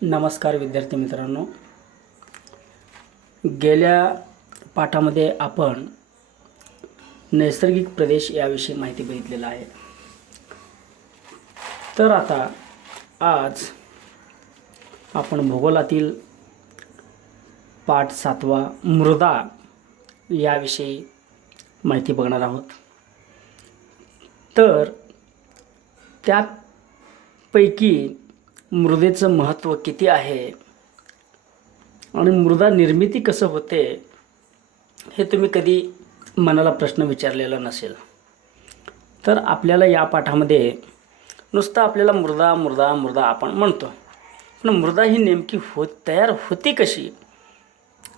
नमस्कार विद्यार्थी मित्रांनो, गेल्या पाठामध्ये आपण नैसर्गिक प्रदेश याविषयी माहिती बघितलेला आहे. तर आता आज आपण भूगोलातील पाठ 7वा मृदा याविषयी माहिती बघणार आहोत. तर त्यापैकी मृदेचं महत्त्व किती आहे आणि मृदा निर्मिती कसं होते हे तुम्ही कधी मनाला प्रश्न विचारलेला नसेल. तर आपल्याला या पाठामध्ये नुसतं आपल्याला मृदा मृदा मृदा आपण म्हणतो, पण मृदा ही नेमकी तयार होती कशी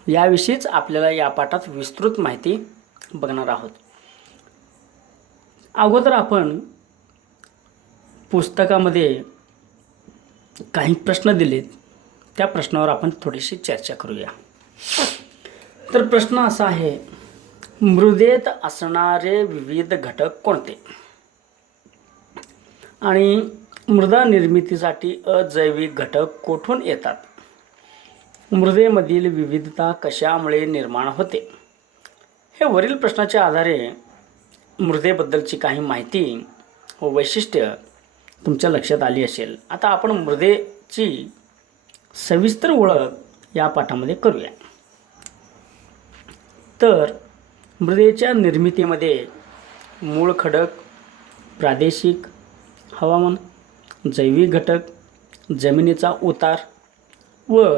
याविषयीच आपल्याला या पाठात विस्तृत माहिती बघणार आहोत. अगोदर आपण पुस्तकामध्ये काही प्रश्न दिलेत, त्या प्रश्नावर आपण थोडीशी चर्चा करूया. तर प्रश्न असा आहे, मृदेत असणारे विविध घटक कोणते आणि मृदा निर्मितीसाठी अजैविक घटक कुठून येतात? मृदेमधील विविधता कशामुळे निर्माण होते? हे वरील प्रश्नाच्या आधारे मृदेबद्दलची काही माहिती व वैशिष्ट्य तुमच्या लक्षात आली असेल. आता आपण मृदेची सविस्तर ओळख या पाठामध्ये करूया. तर मृदेच्या निर्मितीमध्ये मूळ खडक, प्रादेशिक हवामान, जैविक घटक, जमिनीचा उतार व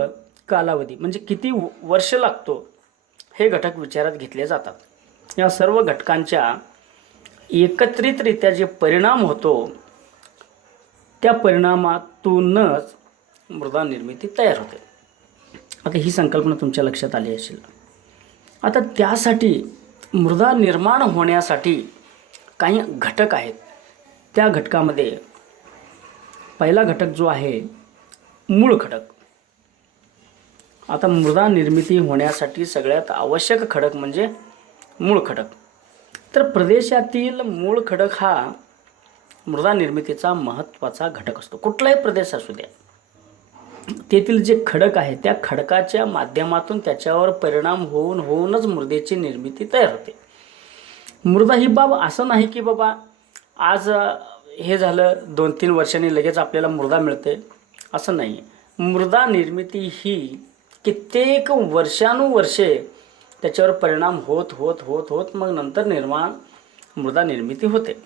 कालावधी म्हणजे किती वर्ष लागतो हे घटक विचारात घेतले जातात. या सर्व घटकांच्या एकत्रितरित्या जे परिणाम होतो त्या परिणामातूनच मृदा निर्मिती तयार होते. आता ही संकल्पना तुमच्या लक्षात आली असेल. आता त्यासाठी मृदा निर्माण होण्यासाठी काही घटक आहेत. त्या घटकामध्ये पहिला घटक जो आहे मूळ खडक. आता मृदा निर्मिती होण्यासाठी सगळ्यात आवश्यक खडक म्हणजे मूळ खडक. तर प्रदेशातील मूळ खडक हा मृदा निर्मितीचा महत्त्वाचा घटक असतो. कुठलाही प्रदेश असू द्या, तेथील जे खडक आहे त्या खडकाच्या माध्यमातून त्याच्यावर परिणाम होऊनच मृदेची निर्मिती तयार होते. मृदा ही बाब असं नाही की बाबा आज हे झालं 2-3 वर्षांनी लगेच आपल्याला मृदा मिळते, असं नाही. मृदा निर्मिती ही कित्येक वर्षानुवर्षे त्याच्यावर परिणाम होत मग नंतर मृदा निर्मिती होते.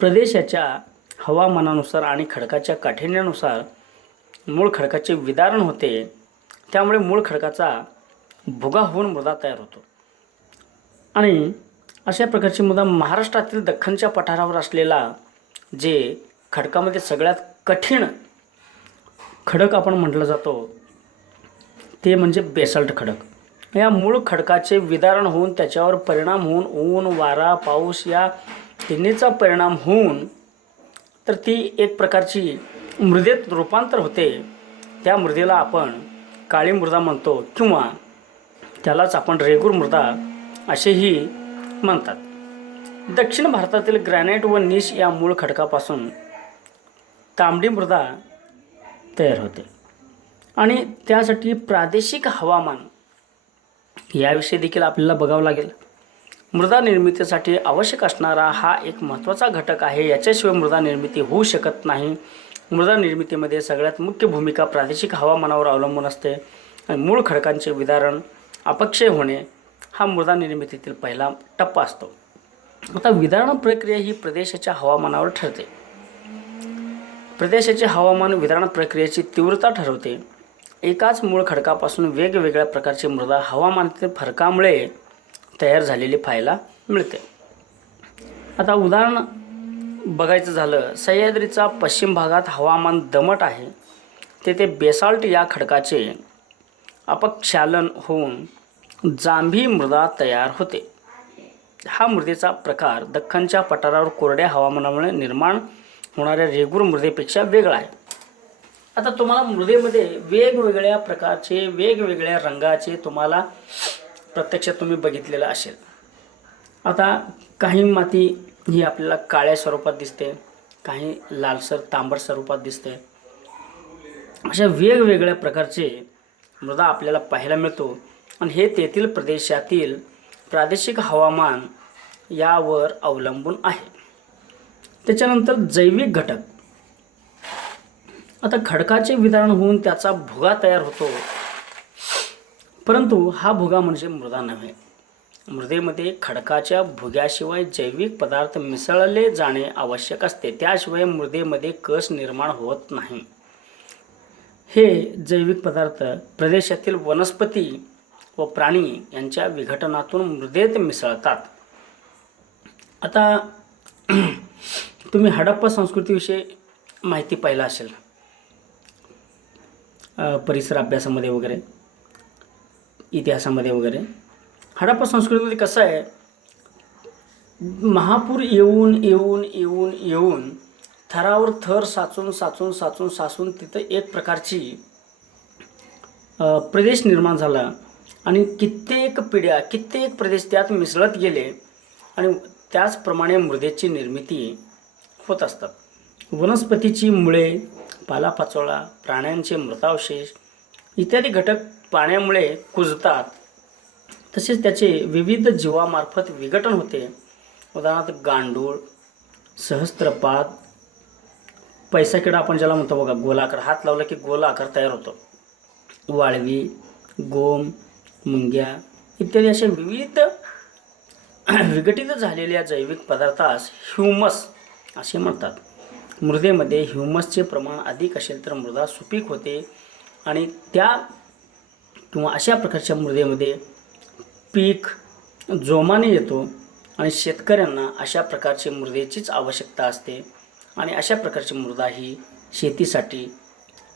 प्रदेशाच्या हवामानानुसार आणि खडकाच्या काठिण्यानुसार मूळ खडकाचे विदारण होते. त्यामुळे मूळ खडकाचा भुगा होऊन मृदा तयार होतो. आणि अशा प्रकारची मृदा महाराष्ट्रातील दख्खनच्या पठारावर असलेला जे खडकामध्ये सगळ्यात कठीण खडक आपण म्हटलं जातो ते म्हणजे बेसाल्ट खडक. या मूळ खडकाचे विदारण होऊन त्याच्यावर परिणाम होऊन ऊन, वारा, पाऊस या तिन्हीचा परिणाम होऊन तर ती एक प्रकारची मृदेत रूपांतर होते. त्या मृदेला आपण काळी मृदा म्हणतो किंवा त्यालाच आपण रेगूर मृदा असेही म्हणतात. दक्षिण भारतातील ग्रॅनाइट व नीश या मूळ खडकापासून तांबडी मृदा तयार होते. आणि त्यासाठी प्रादेशिक हवामान याविषयी देखील आपल्याला बघावं लागेल. मृदा निर्मितीसाठी आवश्यक असणारा हा एक महत्त्वाचा घटक आहे. याच्याशिवाय मृदा निर्मिती होऊ शकत नाही. मृदा निर्मितीमध्ये सगळ्यात मुख्य भूमिका प्रादेशिक हवामानावर अवलंबून असते. आणि मूळ खडकांचे विदारण अपक्षय होणे हा मृदा निर्मितीतील पहिला टप्पा असतो. आता विदारण प्रक्रिया ही प्रदेशाच्या हवामानावर ठरते. प्रदेशाचे हवामान विदारण प्रक्रियेची तीव्रता ठरवते. एकाच मूळ खडकापासून वेगवेगळ्या प्रकारची मृदा हवामानातील फरकामुळे तयार झालेली पाहायला मिळते. आता उदाहरण बघायचं झालं, सह्याद्रीचा पश्चिम भागात हवामान दमट आहे. तेथे बेसाल्ट या खडकाचे अपक्षालन होऊन जांभी मृदा तयार होते. हा मृदेचा प्रकार दख्खनच्या पठारावर कोरड्या हवामानामुळे निर्माण होणाऱ्या रेगूर मृदेपेक्षा वेगळा आहे. आता तुम्हाला मृदेमध्ये वेगवेगळ्या प्रकारचे वेगवेगळ्या रंगाचे तुम्हाला प्रत्यक्षात तुम्ही बघितलेलं असेल. आता काही माती ही आपल्याला काळ्या स्वरूपात दिसते, काही लालसर तांबट स्वरूपात दिसते. अशा वेगवेगळ्या प्रकारचे मृदा आपल्याला पाहायला मिळतो आणि हे तेथील प्रदेशातील प्रादेशिक हवामान यावर अवलंबून आहे. त्याच्यानंतर जैविक घटक. आता खडकाचे वितरण होऊन त्याचा भुगा तयार होतो, परंतु हा भुगा म्हणजे मृदा नव्हे. मृदेमध्ये खडकाच्या भुग्याशिवाय जैविक पदार्थ मिसळले जाणे आवश्यक असते, त्याशिवाय मृदेमध्ये कस निर्माण होत नाही. हे जैविक पदार्थ प्रदेशातील वनस्पती व प्राणी यांच्या विघटनातून मृदेत मिसळतात. आता तुम्ही हडप्पा संस्कृतीविषयी माहिती पाहिला असेल परिसर अभ्यासामध्ये वगैरे, इतिहासामध्ये वगैरे. हडप्पा संस्कृतीमध्ये कसं आहे, महापूर येऊन येऊन येऊन येऊन थरावर थर साचून साचून साचून साचून तिथं एक प्रकारची प्रदेश निर्माण झाला आणि कित्येक पिढ्या कित्येक प्रदेश त्यात मिसळत गेले आणि त्याचप्रमाणे मृदेची निर्मिती होत असतात. वनस्पतीची मुळे, पालापाचोळा, प्राण्यांचे मृतावशेष इत्यादी घटक पाण्यामुळे कुजतात. तसेच त्याचे विविध जीवामार्फत विघटन होते. उदाहरणार्थ गांडूळ, सहस्त्रपाद, पैसा किडा आपण ज्याला म्हणतो बघा, गोलाकार, हात लावला की गोल आकार तयार होतो, वाळवी, गोम, मुंग्या इत्यादी अशा विविध विघटित झालेल्या जैविक पदार्थास ह्युमस असे म्हणतात. मृदेमध्ये ह्युमसचे प्रमाण अधिक असेल तर मृदा सुपीक होते आणि त्या किंवा अशा प्रकारच्या मृदेमध्ये पीक जोमाने येतो आणि शेतकऱ्यांना अशा प्रकारची मृदेचीच आवश्यकता असते आणि अशा प्रकारची मृदा ही शेतीसाठी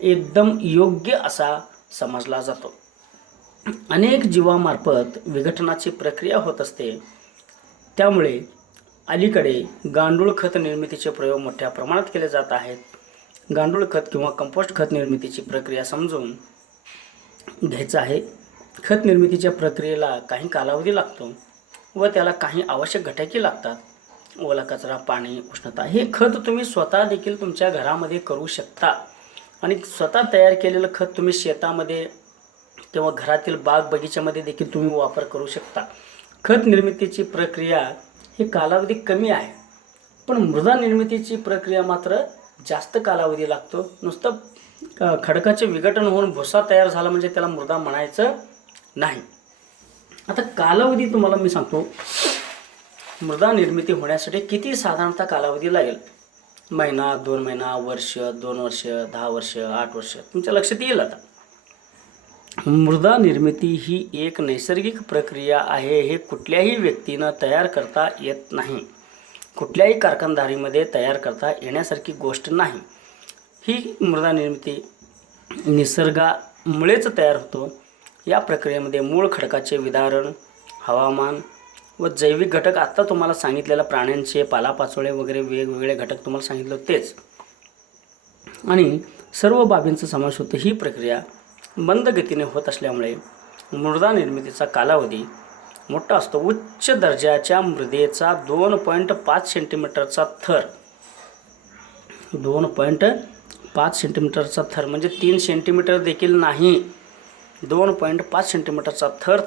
एकदम योग्य असा समजला जातो. अनेक जीवामार्फत विघटनाची प्रक्रिया होत असते, त्यामुळे अलीकडे गांडूळ खत निर्मितीचे प्रयोग मोठ्या प्रमाणात केले जात आहेत. गांडूळ खत किंवा कंपोस्ट खत निर्मितीची प्रक्रिया समजून घ्यायचं आहे. खत निर्मितीच्या प्रक्रियेला काही कालावधी लागतो व त्याला काही आवश्यक घटकही लागतात. ओला कचरा, पाणी, उष्णता. हे खत तुम्ही स्वतः देखील तुमच्या घरामध्ये करू शकता आणि स्वतः तयार केलेलं खत तुम्ही शेतामध्ये किंवा घरातील बाग बगीच्यामध्ये देखील तुम्ही वापर करू शकता. खत निर्मितीची प्रक्रिया ही कालावधी कमी आहे, पण मृदा निर्मितीची प्रक्रिया मात्र जास्त कालावधी लागतो. नुसतं खडकाचे विघटन होऊन भुसा तयार झाला म्हणजे त्याला मृदा म्हणायचं नाही. आता कालावधी तुम्हाला मी सांगतो, मृदा निर्मिती होण्यासाठी किती साधारणतः कालावधी लागेल. महिना, 2 महिना, वर्ष, 2 वर्ष, 10 वर्ष, 8 वर्ष, तुमच्या लक्षात येईल. आता मृदा निर्मिती ही एक नैसर्गिक प्रक्रिया आहे. हे कुठल्याही व्यक्तीनं तयार करता येत नाही, कुठल्याही कारखानदारीमध्ये तयार करता येण्यासारखी गोष्ट नाही. ही मृदा निर्मिती निसर्गामुळेच तयार होतो. या प्रक्रियेमध्ये मूळ खडकाचे विदारण, हवामान व जैविक घटक, आत्ता तुम्हाला सांगितलेल्या प्राण्यांचे पालापाचोळे वगैरे वेगवेगळे घटक तुम्हाला सांगितलं तेच, आणि सर्व बाबींचा समावेश होतो. ही प्रक्रिया मंद गतीने होत असल्यामुळे मृदा निर्मितीचा कालावधी मोठा असतो. उच्च दर्जाच्या मृदेचा 2.5 सेंटीमीटरचा थर, 2.5 सेंटीमीटरचा थर म्हणजे 3 सेंटीमीटर देखील नाही, 2.5 सेंटीमीटरचा थर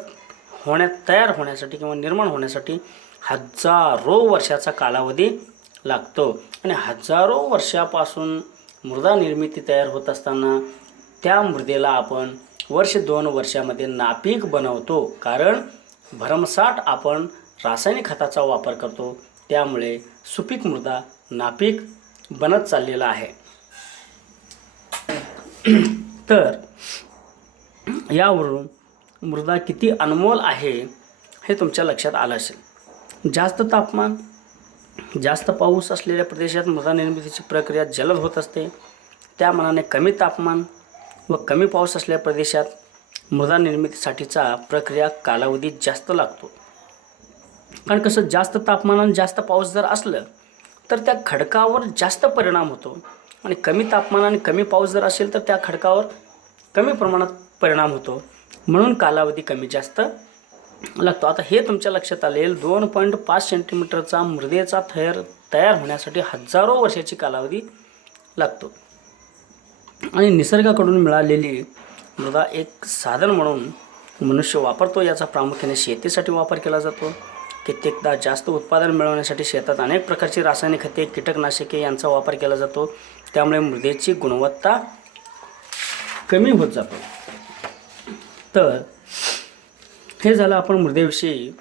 तयार होण्यासाठी किंवा निर्माण होण्यासाठी हजारो वर्षाचा कालावधी लागतो. आणि हजारो वर्षापासून मृदा निर्मिती तयार होत असताना त्या मृदेला आपण 1-2 वर्षामध्ये नापीक बनवतो, कारण भरमसाठ आपण रासायनिक खताचा वापर करतो. त्यामुळे सुपीक मृदा नापीक बनत चाललेला आहे. तर यावरून मृदा किती अनमोल आहे हे तुमच्या लक्षात आलं असेल. जास्त तापमान, जास्त पाऊस असलेल्या प्रदेशात मृदा निर्मितीची प्रक्रिया जलद होत असते. त्या मानाने कमी तापमान व कमी पाऊस असलेल्या प्रदेशात मृदा निर्मितीसाठीचा प्रक्रिया कालावधी जास्त लागतो. कारण कसं, जास्त तापमान आणि जास्त पाऊस जर असलं तर त्या खडकावर जास्त परिणाम होतो आणि कमी तापमान आणि कमी पाऊस जर असेल तर त्या खडकावर कमी प्रमाणात परिणाम होतो. म्हणून कालावधी कमी जास्त लागतो. आता हे तुमच्या लक्षात आलेल, 2.5 सेंटीमीटरचा मृदेचा थर तयार होण्यासाठी हजारो वर्षाची कालावधी लागतो. आणि निसर्गाकडून मिळालेली मृदा एक साधन म्हणून मनुष्य वापरतो. याचा प्रामुख्याने शेतीसाठी वापर केला जातो. कित्येकदा जास्त उत्पादन मिळवण्यासाठी शेतात अनेक प्रकारची रासायनिक खते, कीटकनाशके यांचा वापर केला जातो. त्यामुळे मृदेची गुणवत्ता कमी होत जातो. तर हे झालं आपण मृदेविषयी.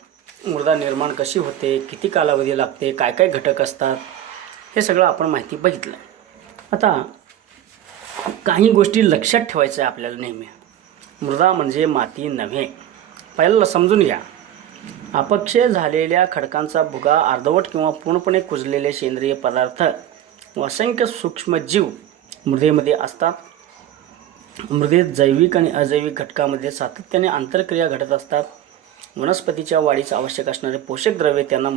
मृदा निर्माण कशी होते, किती कालावधी लागते, काय काय घटक असतात, हे सगळं आपण माहिती बघितलं. आता काही गोष्टी लक्षात ठेवायच्या आहे आपल्याला नेहमी. मृदा म्हणजे माती नव्हे. पहिल्याला समजून घ्या. अपक्षय झालेल्या खडकांचा भुगा, अर्धवट किंवा पूर्णपणे कुजलेले सेंद्रिय पदार्थ व असंख्य सूक्ष्मजीव मृदेमध्ये असतात. मृदेत जैविक आणि अजैविक घटकामध्ये सातत्याने आंतरक्रिया घडत असतात. वनस्पतीच्या वाढीस आवश्यक असणारे पोषक द्रव्ये त्यांना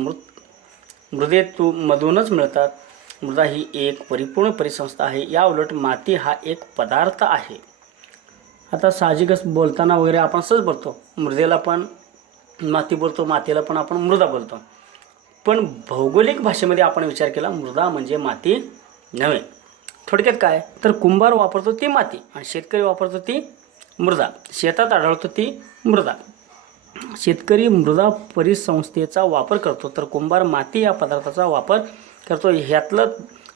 मधूनच मिळतात. मृदा ही एक परिपूर्ण परिसंस्था आहे. या उलट माती हा एक पदार्थ आहे. आता साहजिकच बोलताना वगैरे आपण सहज बोलतो. मृदेला पण माती बोलतो, मातीला पण आपण मृदा बोलतो. पण भौगोलिक भाषेमध्ये आपण विचार केला, मृदा म्हणजे माती नव्हे. थोडक्यात काय तर कुंभार वापरतो ती माती आणि शेतकरी वापरतो ती मृदा. शेतात आढळतो ती मृदा. शेतकरी मृदा परिसंस्थेचा वापर करतो, तर कुंभार माती या पदार्थाचा वापर करतो. ह्यातलं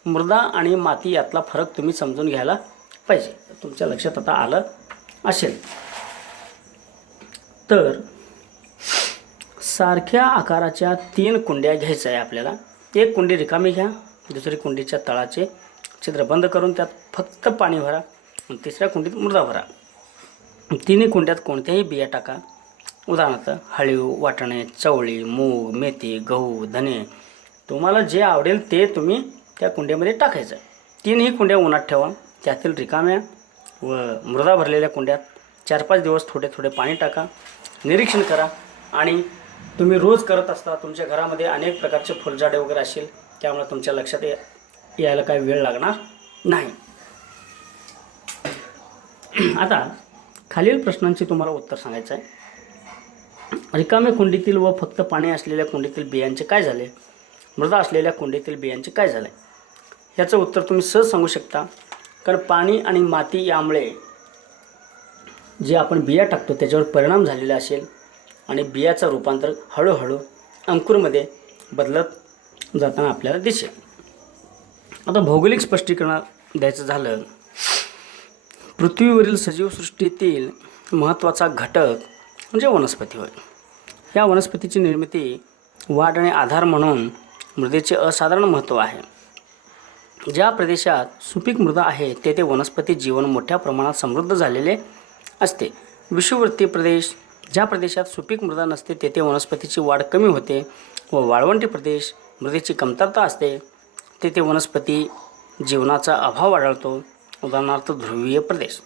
मृदा आणि माती यातला फरक तुम्ही समजून घ्यायला पाहिजे. तुमच्या लक्षात आता आलं असेल. तर सारख्या आकाराच्या 3 कुंड्या घ्यायच्या आहे आपल्याला. एक कुंडी रिकामी घ्या, दुसरी कुंडीच्या तळाचे छिद्र बंद करून त्यात फक्त पाणी भरा आणि तिसऱ्या कुंडीत मृदा भरा. तिन्ही कुंड्यात कोणत्याही बिया टाका. उदाहरणार्थ हळीव, वाटाणे, चवळी, मूग, मेथी, गहू, धने, तुम्हाला जे आवडेल ते तुम्ही त्या कुंड्यामध्ये टाकायचं. 3ही कुंड्या उन्हात ठेवा. त्यातील रिकाम्या व मृदा भरलेल्या कुंड्यात 4-5 दिवस थोडे थोडे पाणी टाका. निरीक्षण करा. आणि तुम्ही रोज करत असता. तुमच्या घरामध्ये अनेक प्रकारचे फुलझाडे वगैरे असेल, त्यामुळे तुमच्या लक्षात यायला काही वेळ लागणार नाही. आता खालील प्रश्नांची तुम्हाला उत्तर सांगायचं आहे. रिकाम्या कुंडीतील व फक्त पाणी असलेल्या कुंडीतील बियांचे काय झाले? मृदा असलेल्या कुंडीतील बियांचे काय झाले? याचं उत्तर तुम्ही सहज सांगू शकता. कारण पाणी आणि माती यामुळे जे आपण बिया टाकतो त्याच्यावर परिणाम झालेला असेल आणि बियाचं रूपांतर हळूहळू अंकुरमध्ये बदलत जाताना आपल्याला दिसेल. आता भौगोलिक स्पष्टीकरण द्यायचं झालं, पृथ्वीवरील सजीवसृष्टीतील महत्त्वाचा घटक म्हणजे वनस्पती होय. या वनस्पतीची निर्मिती, वाढ आणि आधार म्हणून मृदेचे असाधारण महत्त्व आहे. ज्या प्रदेशात सुपीक मृदा आहे तेथे वनस्पती जीवन मोठ्या प्रमाणात समृद्ध झालेले असते. विषुववृत्तीय प्रदेश, ज्या प्रदेशात सुपीक मृदा नसते तेथे वनस्पतीची वाढ कमी होते. व वाळवंटी प्रदेश, मृदेची कमतरता असते तेथे वनस्पती जीवनाचा अभाव आढळतो. उदाहरणार्थ ध्रुवीय प्रदेश.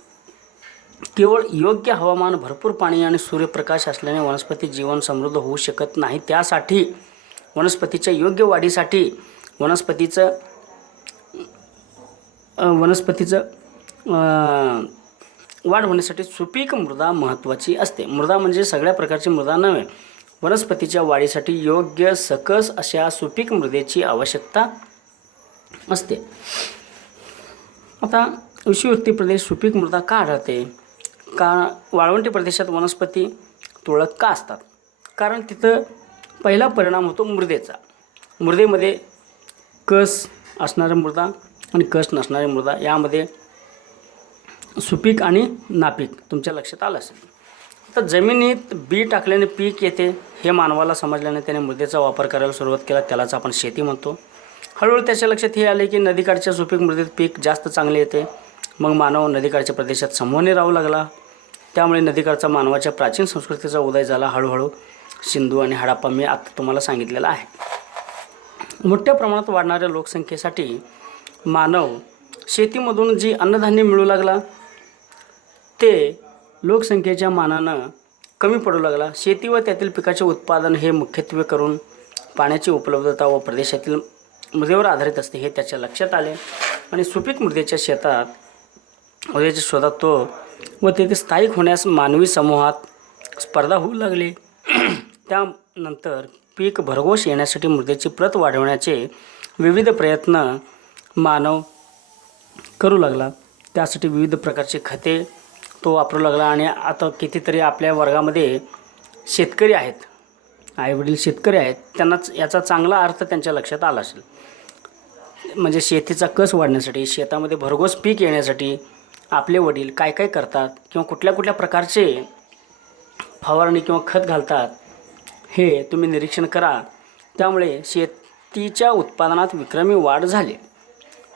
केवळ योग्य हवामान, भरपूर पाणी आणि सूर्यप्रकाश असल्याने वनस्पती जीवन समृद्ध होऊ शकत नाही. त्यासाठी वनस्पतीच्या योग्य वाढीसाठी वनस्पतीचं वाढ होण्यासाठी सुपीक मृदा महत्त्वाची असते. मृदा म्हणजे सगळ्या प्रकारची मृदा नव्हे. वनस्पतीच्या वाढीसाठी योग्य सकस अशा सुपीक मृदेची आवश्यकता असते. आता विषुववृत्तीय प्रदेश सुपीक मृदा का आढळते? वाळवंटी प्रदेशात वनस्पती तुरळक का असतात? कारण तिथं पहिला परिणाम होतो मृदेचा. मृदेमध्ये कस असणारी मृदा आणि कस नसणारी मृदा, यामध्ये सुपीक आणि नापीक तुमच्या लक्षात आलं असेल. तर जमिनीत बी टाकल्याने पीक येते हे मानवाला समजल्याने त्याने मृदेचा वापर करायला सुरुवात केला. त्यालाच आपण शेती म्हणतो. हळूहळू त्याच्या लक्षात हे आले की नदीकाठच्या सुपीक मृदेत पीक जास्त चांगले येते. मग मानव नदीकाठच्या प्रदेशात समूहाने राहू लागला. त्यामुळे नदीकाठचा मानवाच्या प्राचीन संस्कृतीचा उदय झाला. हळूहळू सिंधू आणि हडप्पा मी आता तुम्हाला सांगितलेलं आहे. मोठ्या प्रमाणात वाढणाऱ्या लोकसंख्येसाठी मानव शेतीमधून जी अन्नधान्य मिळू लागला ते लोकसंख्येच्या मानानं कमी पडू लागला. शेती व त्यातील पिकाचे उत्पादन हे मुख्यत्वे करून पाण्याची उपलब्धता व प्रदेशातील मृदेवर आधारित असते हे त्याच्या लक्षात आले. आणि सुपीक मृदेच्या शोधात तो व तेथे स्थायिक होण्यास मानवी समूहात स्पर्धा होऊ लागली. त्यानंतर पीक भरघोस येण्यासाठी मृदेची प्रत वाढवण्याचे विविध प्रयत्न मानव करू लागला. त्यासाठी विविध प्रकारचे खते तो वापरू लागला. आणि आता कितीतरी आपल्या वर्गामध्ये शेतकरी आहेत, आईवडील शेतकरी आहेत, त्यांनाच याचा चांगला अर्थ त्यांच्या लक्षात आला असेल. म्हणजे शेतीचा कस वाढण्यासाठी, शेतामध्ये भरघोस पीक येण्यासाठी आपले वडील काय काय करतात किंवा कुठल्या कुठल्या प्रकारचे फवारणी किंवा खत घालतात हे तुम्ही निरीक्षण करा. त्यामुळे शेतीच्या उत्पादनात विक्रमी वाढ झाली.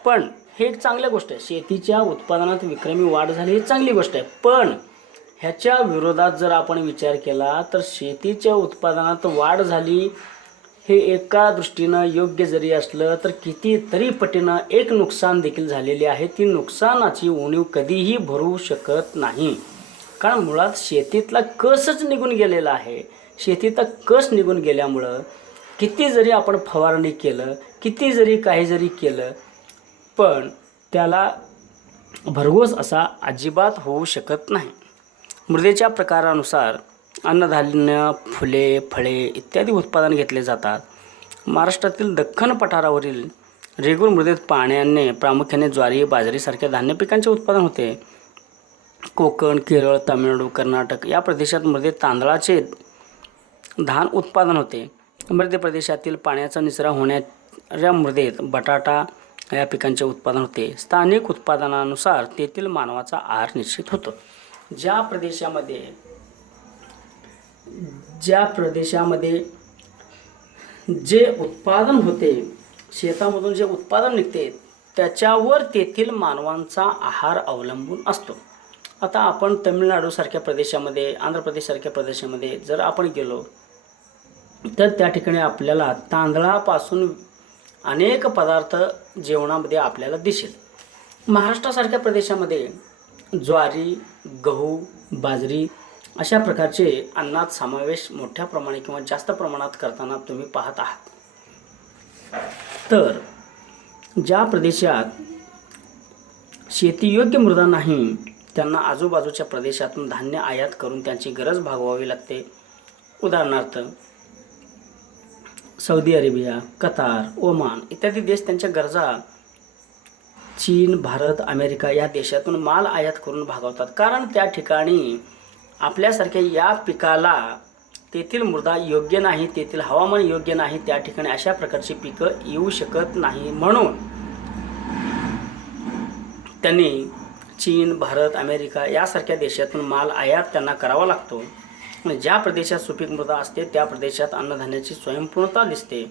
पण हे एक चांगली गोष्ट आहे, शेतीच्या उत्पादनात विक्रमी वाढ झाली ही चांगली गोष्ट आहे. पण ह्याच्या विरोधात जर आपण विचार केला तर शेतीच्या उत्पादनात वाढ झाली हे एका दृष्टीनं योग्य जरी असलं तर कितीतरी पटीनं एक नुकसान देखील झालेले आहे. ती नुकसानाची उणीव कधीही भरू शकत नाही. कारण मुळात शेतीतला कसच निघून गेलेला आहे. शेतीचा कस निघून गेल्यामुळं किती जरी आपण फवारणी केलं, किती जरी काही जरी केलं, पण त्याला भरघोस असा अजिबात होऊ शकत नाही. मृदेच्या प्रकारानुसार अन्नधान्य, फुले, फळे इत्यादी उत्पादन घेतले जातात. महाराष्ट्रातील दख्खन पठारावरील रेगूर मृदेत पाण्याने प्रामुख्याने ज्वारी, बाजरीसारख्या धान्य पिकांचे उत्पादन होते. कोकण, केरळ, तामिळनाडू, कर्नाटक या प्रदेशात मृदेत तांदळाचे धान उत्पादन होते. मध्य प्रदेशातील पाण्याचा निचरा होणाऱ्या मृदेत बटाटा या पिकांचे उत्पादन होते. स्थानिक उत्पादनानुसार तेथील मानवाचा आहार निश्चित होतो. ज्या प्रदेशामध्ये जे उत्पादन होते, शेतामधून जे उत्पादन निघते त्याच्यावर तेथील मानवांचा आहार अवलंबून असतो. आता आपण तमिळनाडूसारख्या प्रदेशामध्ये, आंध्र प्रदेशसारख्या प्रदेशामध्ये जर आपण गेलो तर त्या ठिकाणी आपल्याला तांदळापासून अनेक पदार्थ जेवणामध्ये आपल्याला दिसेल. महाराष्ट्रासारख्या प्रदेशामध्ये ज्वारी, गहू, बाजरी अशा प्रकारचे अन्नात समावेश मोठ्या प्रमाणे किंवा जास्त प्रमाणात करताना तुम्ही पाहत आहात. तर ज्या प्रदेशात शेतीयोग्य मृदा नाही त्यांना आजूबाजूच्या प्रदेशातून धान्य आयात करून त्यांची गरज भागवावी लागते. उदाहरणार्थ सौदी अरेबिया, कतार, ओमान इत्यादी देश त्यांच्या गरजा चीन, भारत, अमेरिका या देशातून माल आयात करून भागवतात. कारण त्या ठिकाणी आपल्यासारख्या या पिकाला तेथील मृदा योग्य नाही, तेथील हवामान योग्य नाही, त्या ठिकाणी अशा प्रकारची पिकं येऊ शकत नाही. म्हणून त्यांनी चीन, भारत, अमेरिका यासारख्या देशातून माल आयात त्यांना करावा लागतो. ज्या प्रदेशात सुपीक मृदा असते त्या प्रदेशात अन्नधान्याची स्वयंपूर्णता दिसते.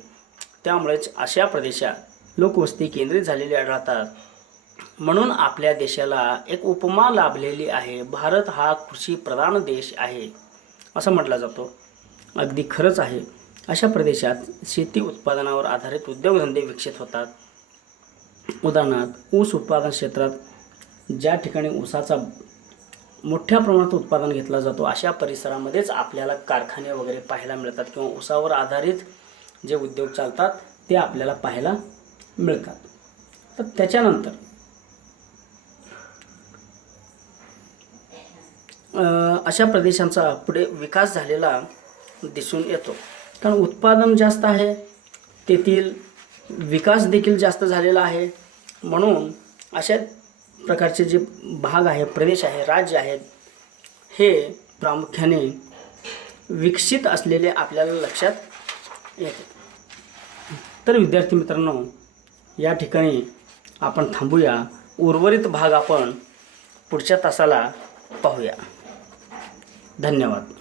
त्यामुळेच अशा प्रदेशात लोकवस्ती केंद्रित झालेली आढळतात. म्हणून आपल्या देशाला एक उपमा लाभलेली आहे, भारत हा कृषीप्रधान देश आहे असं म्हटलं जातो. अगदी खरंच आहे. अशा प्रदेशात शेती उत्पादनावर आधारित उद्योगधंदे विकसित होतात. उदाहरणार्थ ऊस उत्पादन क्षेत्रात ज्या ठिकाणी ऊसाचा मोठ्या प्रमाणात उत्पादन घेतला जातो अशा परिसरामध्येच आपल्याला कारखाने वगैरे पाहायला मिळतात किंवा ऊसावर आधारित जे उद्योग चालतात ते आपल्याला पाहायला मिळतात. तर त्याच्यानंतर अशा प्रदेशांचा पुढे विकास झालेला दिसून येतो. कारण उत्पादन जास्त आहे, तेथील विकास देखील जास्त झालेला आहे. म्हणून अशा प्रकारचे जे भाग आहे, प्रदेश आहे, राज्य आहेत हे प्रामुख्याने विकसित असलेले आपल्याला लक्षात येते. तर विद्यार्थी मित्रांनो, या ठिकाणी आपण थांबूया. उर्वरित भाग आपण पुढच्या तासाला पाहूया. धन्यवाद.